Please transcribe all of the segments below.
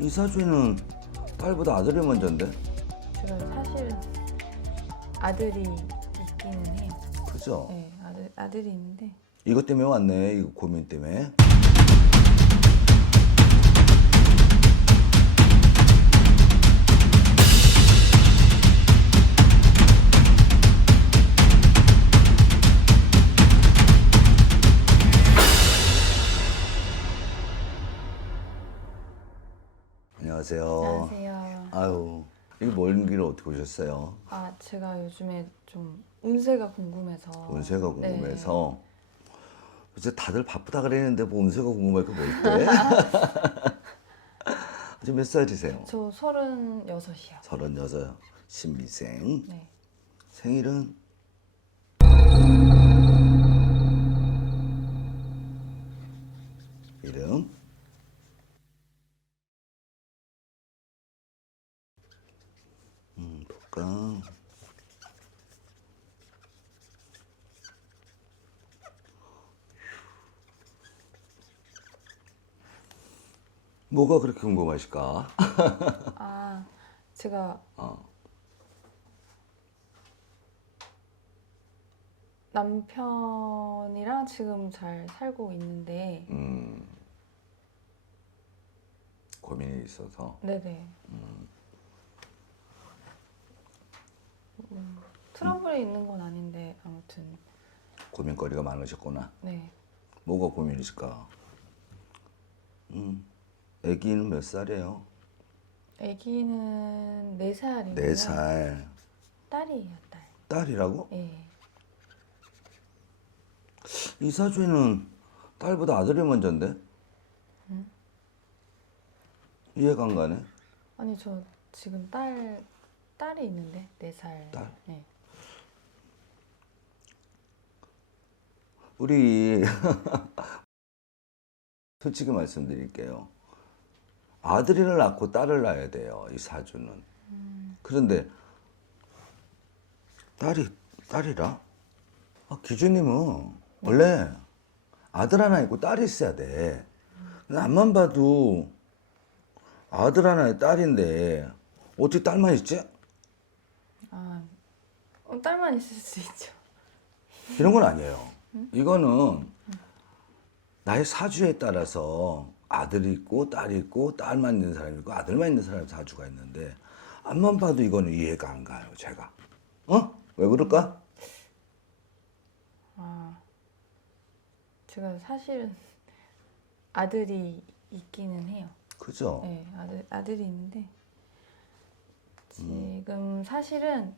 이사주는 딸보다 아들이 먼저인데? 제가 사실은 아들이 있기는 해요. 그죠? 네, 아들이 있는데. 이것 때문에 왔네, 이거 고민 때문에. 안녕하세요. 안녕하세요. 아유, 이 먼 길을 어떻게 오셨어요? 아, 제가 요즘에 좀 운세가 궁금해서. 운세가 궁금해서. 이제 다들 바쁘다 그랬는데 뭐 운세가 궁금할 게 뭐 있대? 지금 몇 살이세요? 저 36이요. 36, 신미생. 네. 생일은? 이름? 볼까? 뭐가 그렇게 궁금하실까? 아, 제가 남편이랑 지금 잘 살고 있는데. 고민이 있어서. 네네. 트러블이 있는 건 아닌데 아무튼. 고민거리가 많으셨구나. 네. 뭐가 고민이실까? 애기는 몇 살이에요? 아기는 4살이고요. 4살. 딸이에요, 딸. 딸이라고? 네. 이사주에는 딸보다 아들이 먼저인데? 이해가 안 가네. 아니, 저 지금 딸이 있는데 4살. 딸? 네. 우리 솔직히 말씀드릴게요. 아들을 낳고 딸을 낳아야 돼요, 이 사주는. 그런데 딸이라? 기준님은 원래 아들 하나 있고 딸이 있어야 돼. 근데 앞만 봐도 아들 하나에 딸인데 어떻게 딸만 있지? 아, 딸만 있을 수 있죠. 이런 건 아니에요. 이거는 나의 사주에 따라서 아들이 있고 딸이 있고 딸만 있는 사람이 있고 아들만 있는 사람이 사주가 있는데 앞만 봐도 이거는 이해가 안 가요, 제가. 왜 그럴까? 제가 사실은 아들이 있기는 해요. 그죠? 네, 아들이 있는데 지금 사실은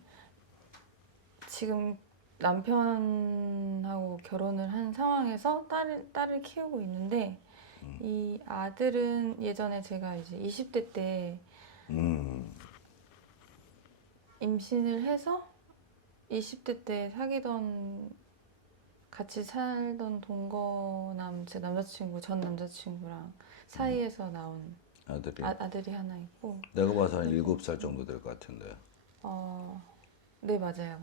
지금 남편하고 결혼을 한 상황에서 딸을 키우고 있는데 이 아들은 예전에 제가 이제 20대 때 임신을 해서 20대 때 같이 살던 동거남, 제 남자친구, 전 남자친구랑 사이에서 나온 아들이. 아들이 하나 있고. 내가 봐서 한 7살 정도 될 것 같은데. 네, 맞아요.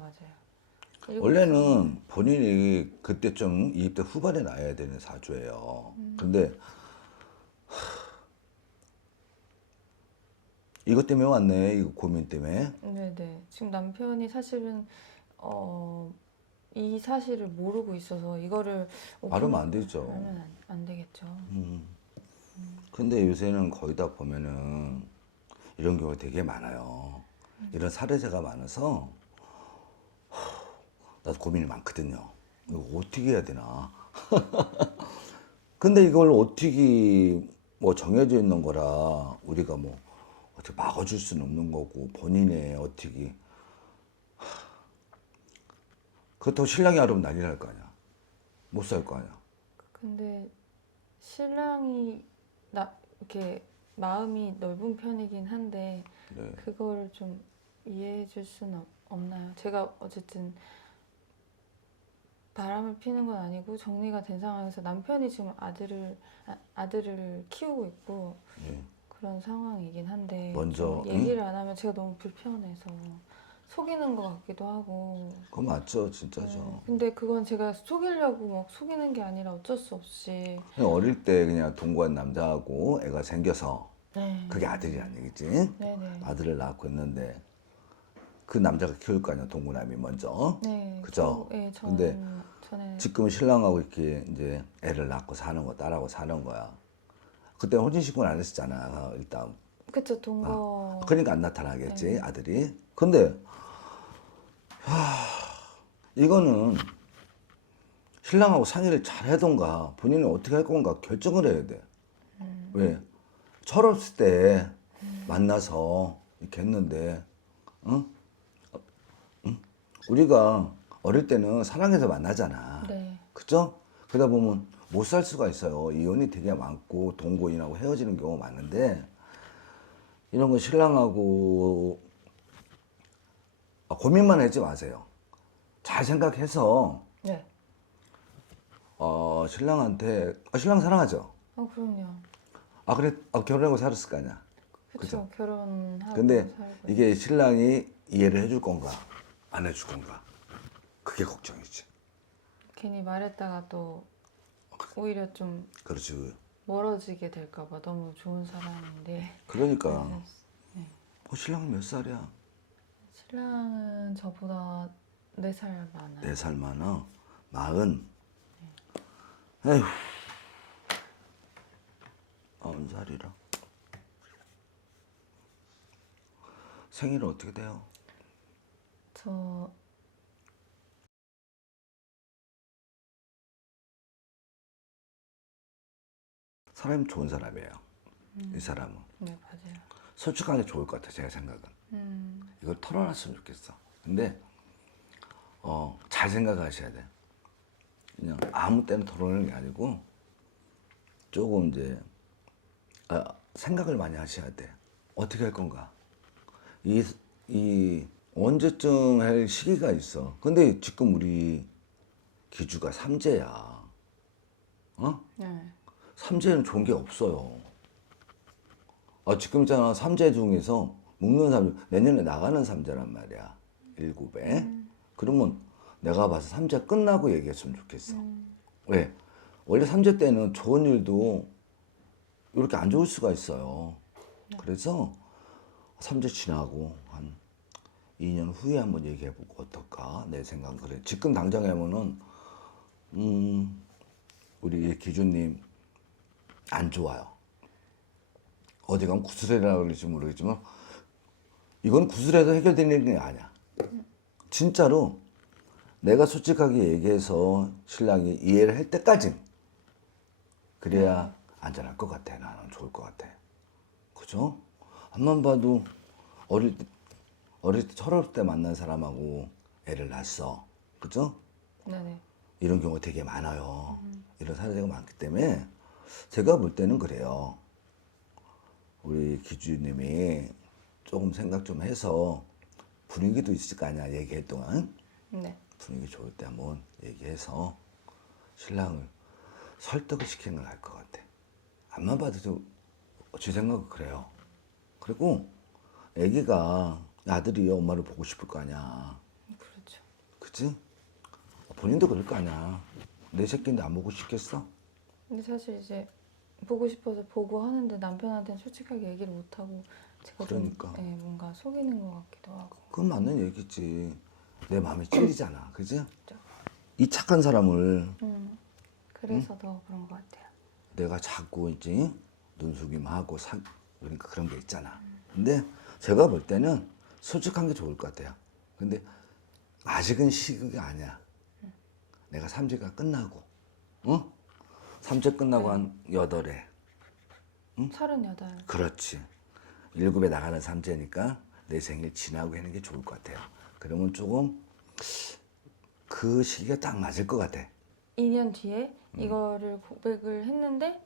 원래는 본인이 그때쯤 20대 후반에 낳아야 되는 사주예요. 근데 이것 때문에 왔네, 이거 고민 때문에. 네네. 지금 남편이 사실은 이 사실을 모르고 있어서 이거를 말하면 안 되죠. 하면 안 되겠죠. 근데 요새는 거의 다 보면은 이런 경우가 되게 많아요. 이런 사례자가 많아서 나도 고민이 많거든요. 이거 어떻게 해야 되나. 근데 이걸 어떻게 뭐 정해져 있는 거라 우리가 뭐 어떻게 막아줄 수는 없는 거고 본인의 어떻게 그렇다고 신랑이 알으면 난리 날 거 아니야. 못 살 거 아니야. 근데 신랑이 이렇게 마음이 넓은 편이긴 한데 네. 그거를 좀 이해해 줄 수는 없나요? 제가 어쨌든 바람을 피는 건 아니고 정리가 된 상황에서 남편이 지금 아들을 키우고 있고 예. 그런 상황이긴 한데 먼저, 좀 얘기를 안 하면 제가 너무 불편해서 속이는 것 같기도 하고. 그거 맞죠, 진짜죠. 네. 근데 그건 제가 속이려고 막 속이는 게 아니라 어쩔 수 없이. 그냥 어릴 때 그냥 동거한 남자하고 애가 생겨서 네. 그게 아들이란 얘기지. 네네. 아들을 낳고 있는데 그 남자가 키울 거 아니야, 동구남이 먼저. 네. 그죠? 네, 근데 전에 지금은 신랑하고 이렇게 이제 애를 낳고 사는 거, 딸하고 사는 거야. 그때 혼인신고는 안 했었잖아, 일단. 그쵸 동거. 그러니까 안 나타나겠지, 네. 아들이. 근데 이거는 신랑하고 상의를 잘 해던가 본인이 어떻게 할 건가 결정을 해야 돼. 왜? 철없을 때 만나서 이렇게 했는데, 응? 우리가 어릴 때는 사랑해서 만나잖아. 네. 그죠? 그러다 보면 못 살 수가 있어요. 이혼이 되게 많고 동거인하고 헤어지는 경우가 많은데 이런 거 신랑하고 고민만 하지 마세요. 잘 생각해서 네. 신랑한테 신랑 사랑하죠? 그럼요. 그래 결혼하고 살았을 거 아니야. 그쵸 결혼하고 근데 살고. 이게 신랑이 이해를 해줄 건가 안 해줄 건가 그게 걱정이지. 괜히 말했다가 또 오히려 좀 그렇지. 멀어지게 될까봐 너무 좋은 사람인데. 그러니까 네. 신랑은 몇 살이야? 신랑은 저보다 4살 많아요. 4살 많아. 40. 에휴. 40살이라. 생일은 어떻게 돼요? 저 사람이 좋은 사람이에요. 이 사람은. 네, 맞아요. 솔직한 게 좋을 것 같아, 제가 생각은. 음. 이걸 털어놨으면 좋겠어. 근데, 잘 생각하셔야 돼. 그냥 아무 때나 털어내는 게 아니고, 조금 이제, 생각을 많이 하셔야 돼. 어떻게 할 건가? 언제쯤 할 시기가 있어. 근데 지금 우리 기주가 삼재야. 네. 삼재는 좋은 게 없어요. 지금 있잖아. 삼재 중에서 묶는 삼재, 내년에 나가는 삼재란 말이야. 7에. 그러면 내가 봐서 삼재 끝나고 얘기했으면 좋겠어. 왜? 원래 삼재 때는 좋은 일도 이렇게 안 좋을 수가 있어요. 그래서 삼재 지나고 한 2년 후에 한번 얘기해보고 어떨까? 내 생각은 그래. 지금 당장 하면은, 우리 기주님 안 좋아요. 어디 가면 구슬이라고 그럴지 모르겠지만, 이건 구슬에서 해결되는 일이 아니야. 진짜로 내가 솔직하게 얘기해서 신랑이 이해를 할 때까지 그래야 안전할 것 같아. 나는 좋을 것 같아. 그죠? 앞만 봐도 어릴 때 철없을 때 만난 사람하고 애를 낳았어. 그죠? 네네. 이런 경우가 되게 많아요. 이런 사례가 많기 때문에 제가 볼 때는 그래요. 우리 기주님이 조금 생각 좀 해서 분위기도 있을 거 아니야. 얘기할 동안. 네. 분위기 좋을 때 한번 얘기해서 신랑을 설득을 시키는 걸 할 것 같아. 앞만 봐도 제 생각은 그래요. 그리고 애기가 아들이 엄마를 보고 싶을 거 아니야. 그렇죠. 그치? 본인도 그럴 거 아니야. 내 새끼인데 안 보고 싶겠어? 근데 사실 이제 보고 싶어서 보고 하는데 남편한테는 솔직하게 얘기를 못 하고 제가 그러니까. 좀 뭔가 속이는 것 같기도 하고. 그건 맞는 얘기지. 내 마음이 찔리잖아. 그지? 그렇죠. 이 착한 사람을 그래서 더 그런 것 같아요. 내가 자꾸 이제 눈속임하고 그러니까 그런 게 있잖아. 근데 제가 볼 때는 솔직한 게 좋을 것 같아요. 근데 아직은 시기가 아니야. 내가 삼재가 끝나고, 삼재 끝나고 한 8에. 38. 그렇지. 7에 나가는 삼재니까 내 생일 지나고 하는 게 좋을 것 같아요. 그러면 조금 그 시기가 딱 맞을 것 같아. 2년 뒤에 이거를 고백을 했는데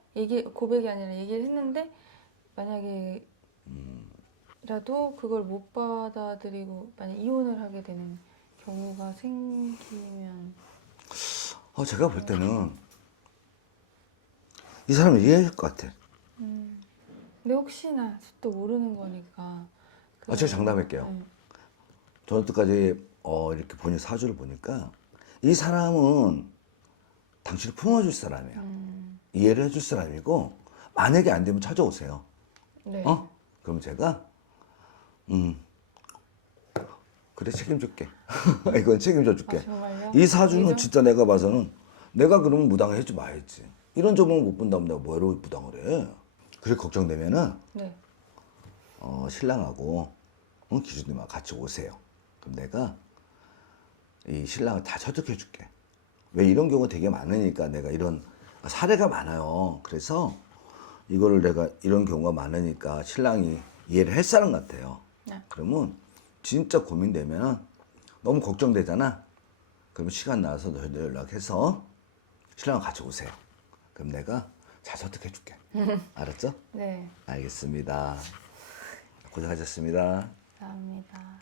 고백이 아니라 얘기를 했는데 만약에 라도 그걸 못 받아들이고 만약 이혼을 하게 되는 경우가 생기면 제가 볼 때는 이 사람을 이해할 것 같아. 근데 혹시나 또 모르는 거니까 제가 장담할게요. 네. 저는 때까지 이렇게 본인 사주를 보니까 이 사람은 당신을 품어줄 사람이야. 이해를 해줄 사람이고 만약에 안 되면 찾아오세요. 네. 그럼 제가 그래 책임질게. 이건 책임져 줄게. 아, 정말요? 이 사주는 왜죠? 진짜 내가 봐서는 내가 그러면 무당을 해지 마야지. 이런 점은 못 본다면 내가 뭐하러 무당을 해. 그래 걱정되면은 네. 신랑하고 기준님하고 같이 오세요. 그럼 내가 이 신랑을 다 설득해 줄게. 왜 이런 경우가 되게 많으니까 내가 이런 사례가 많아요. 그래서 이거를 내가 이런 경우가 많으니까 신랑이 이해를 할 사람 같아요. 네. 그러면 진짜 고민되면 너무 걱정되잖아. 그러면 시간 나서 너희들 연락해서 신랑과 같이 오세요. 그럼 내가 잘 설득해 줄게. 알았죠? 네. 알겠습니다. 고생하셨습니다. 감사합니다.